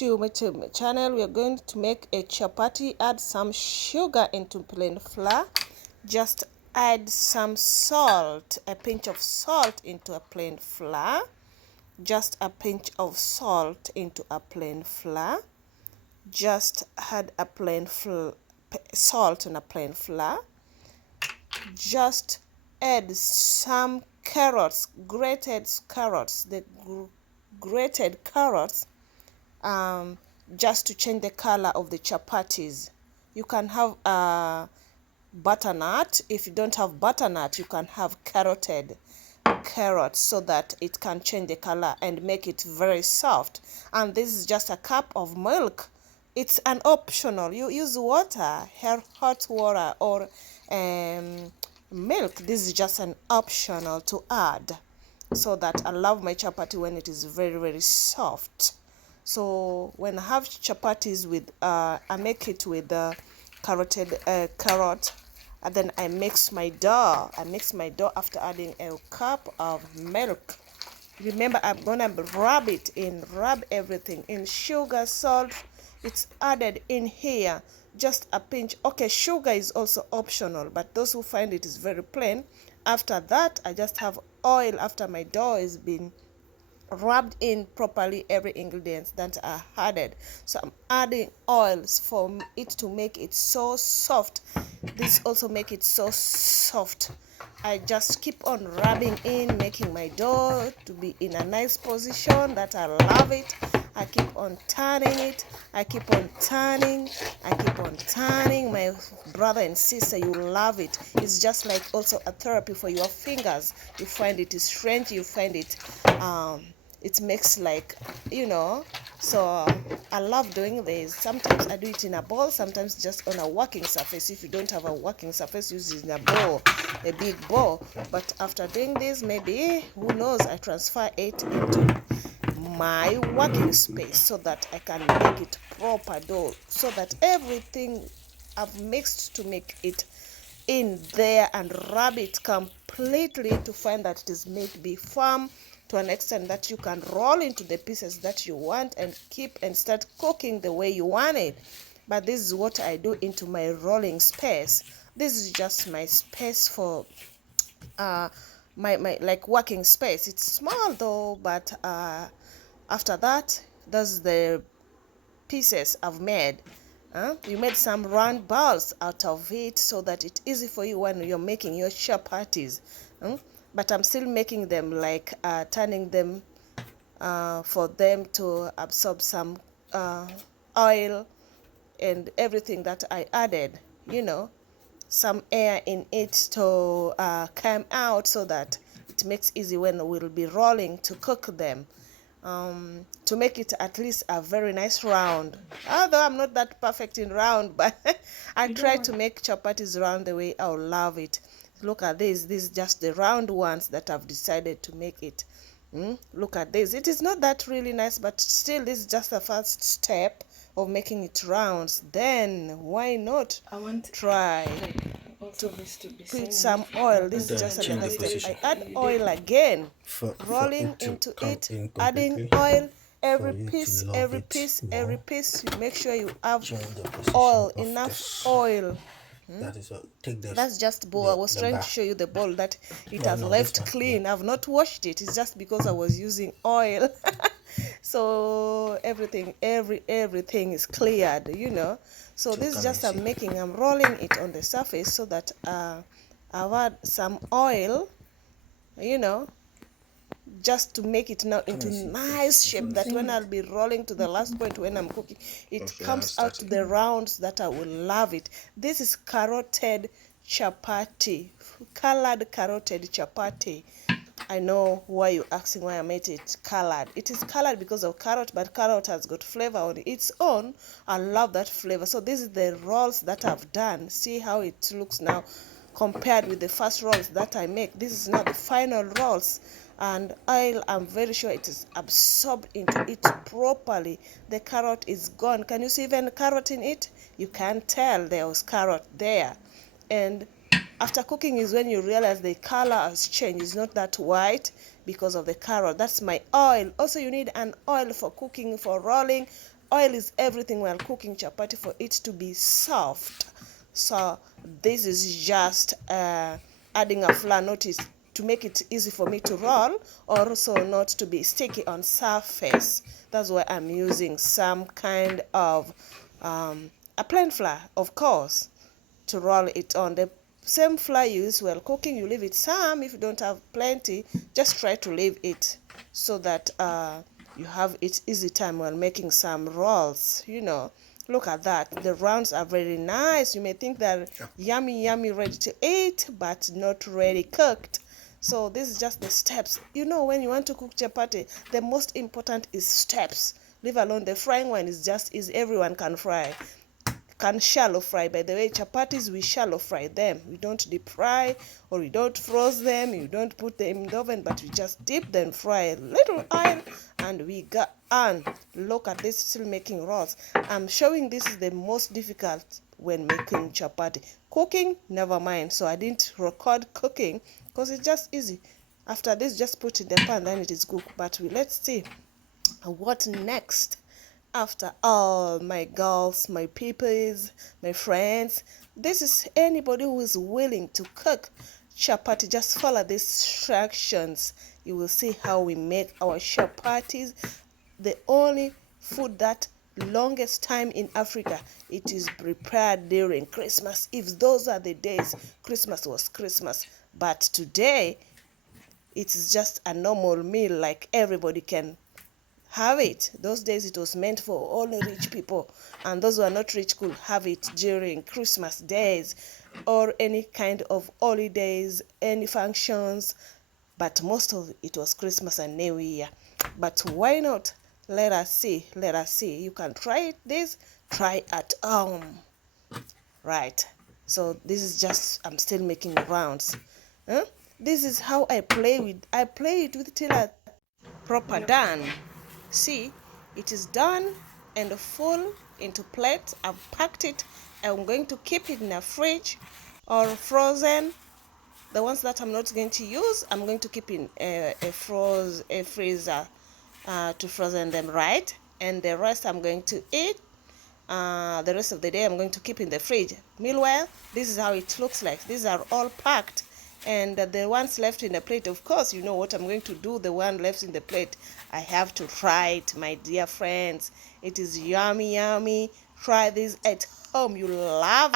to my channel. We are going to make a chapati. Add some sugar into plain flour. Just add some salt, a pinch of salt into a plain flour. Just a pinch of salt into a plain flour. Just add a plain salt in a plain flour. Just add some carrots, grated carrots, the grated carrots, just to change the color of the chapatis. You can have butternut. If you don't have butternut, you can have carrots so that it can change the color and make it very soft. And this is just a cup of milk. It's an optional. You use water, hot water, or milk. This is just an optional to add, so that I love my chapati when it is very, very soft. So when I have chapatis with I make it with carrot, and then I mix my dough. After adding a cup of milk. Remember, I'm gonna rub everything in. Sugar, salt, it's added in here. Just a pinch. Okay, sugar is also optional, but those who find it is very plain. After that, I just have oil. After my dough has been rubbed in properly, every ingredient that are added, so I'm adding oils for it to make it so soft. This also make it so soft. I just keep on rubbing in, making my dough to be in a nice position that I love it. I keep on turning it. I keep on turning. My brother and sister, you love it. It's just like also a therapy for your fingers. You find it is strange. You find it it makes like, so I love doing this. Sometimes I do it in a bowl, sometimes just on a working surface. If you don't have a working surface, use it in a bowl, a big bowl. But after doing this, maybe, who knows, I transfer it into my working space so that I can make it proper dough, so that everything I've mixed to make it in there and rub it completely to find that it is made to be firm to an extent that you can roll into the pieces that you want and keep and start cooking the way you want it. But this is what I do into my rolling space. This is just my space for my like working space. It's small though, but after that, that's the pieces I've made. You made some round balls out of it so that it's easy for you when you're making your chapatis. But I'm still making them like turning them for them to absorb some oil and everything that I added, some air in it to come out, so that it makes easy when we'll be rolling to cook them. To make it at least a very nice round. Although I'm not that perfect in round, but I try to make chapatis round the way I love it. Look at this. This is just the round ones that I've decided to make it. Look at this. It is not that really nice, but still, this is just the first step of making it rounds. Then why not try to put some oil? This is just another step. I add oil again, rolling into it, adding oil. Every piece. You make sure you have oil, enough oil. That is what take this. That's just bowl. I was trying to show you the bowl that it has left clean. I've not washed it. It's just because I was using oil. So everything is cleared, So this is just I'm rolling it on the surface so that I've had some oil, just to make it now into nice shape, that when I'll be rolling to the last point when I'm cooking, it comes out to the rounds that I will love it. This is carroted chapati, colored carroted chapati. I know why you're asking why I made it colored. It is colored because of carrot, but carrot has got flavor on its own. I love that flavor. So this is the rolls that I've done. See how it looks now compared with the first rolls that I make. This is now the final rolls. And oil, I'm very sure it is absorbed into it properly. The carrot is gone. Can you see even carrot in it? You can't tell there was carrot there. And after cooking is when you realize the color has changed. It's not that white because of the carrot. That's my oil. Also, you need an oil for cooking, for rolling. oil is everything while cooking chapati for it to be soft. So this is just adding a flour, notice, to make it easy for me to roll, or also not to be sticky on surface. That's why I'm using some kind of a plain flour, of course, to roll it on. The same flour you use while cooking, you leave it some. If you don't have plenty, just try to leave it so that you have it easy time while making some rolls. Look at that. The rounds are very nice. You may think they're yummy, ready to eat, but not ready cooked. So this is just the steps. When you want to cook chapati, the most important is steps. Leave alone the frying one is just easy. Everyone can fry. Can shallow fry. By the way, chapatis, we shallow fry them. We don't deep fry, or we don't froze them. You don't put them in the oven, but we just dip them, fry a little oil, and we go on. Look at this, still making rolls. I'm showing this is the most difficult when making chapati. Cooking, never mind. So I didn't record cooking because it's just easy. After this, just put in the pan, then it is cooked. But let's see what next. After all, my girls, my peoples, my friends, this is anybody who is willing to cook chapati. Just follow these instructions. You will see how we make our chapatis. The only food that longest time in Africa, it is prepared during Christmas Eve. Those are the days Christmas was Christmas. But today, it is just a normal meal like everybody can have it. Those days it was meant for only rich people, and those who are not rich could have it during Christmas days or any kind of holidays, any functions, but most of it was Christmas and New Year. But why not? Let us see. You can try this, try at home. Right. So this is just, I'm still making rounds. This is how I play it with till I proper done. See, it is done and full into plate. I've packed it. I'm going to keep it in a fridge or frozen. The ones that I'm not going to use, I'm going to keep in a freezer to frozen them, right? And the rest I'm going to eat. The rest of the day I'm going to keep in the fridge. Meanwhile, this is how it looks like. These are all packed. And the ones left in the plate, of course, you know what I'm going to do. The one left in the plate, I have to try it, my dear friends. It is yummy. Try this at home. You love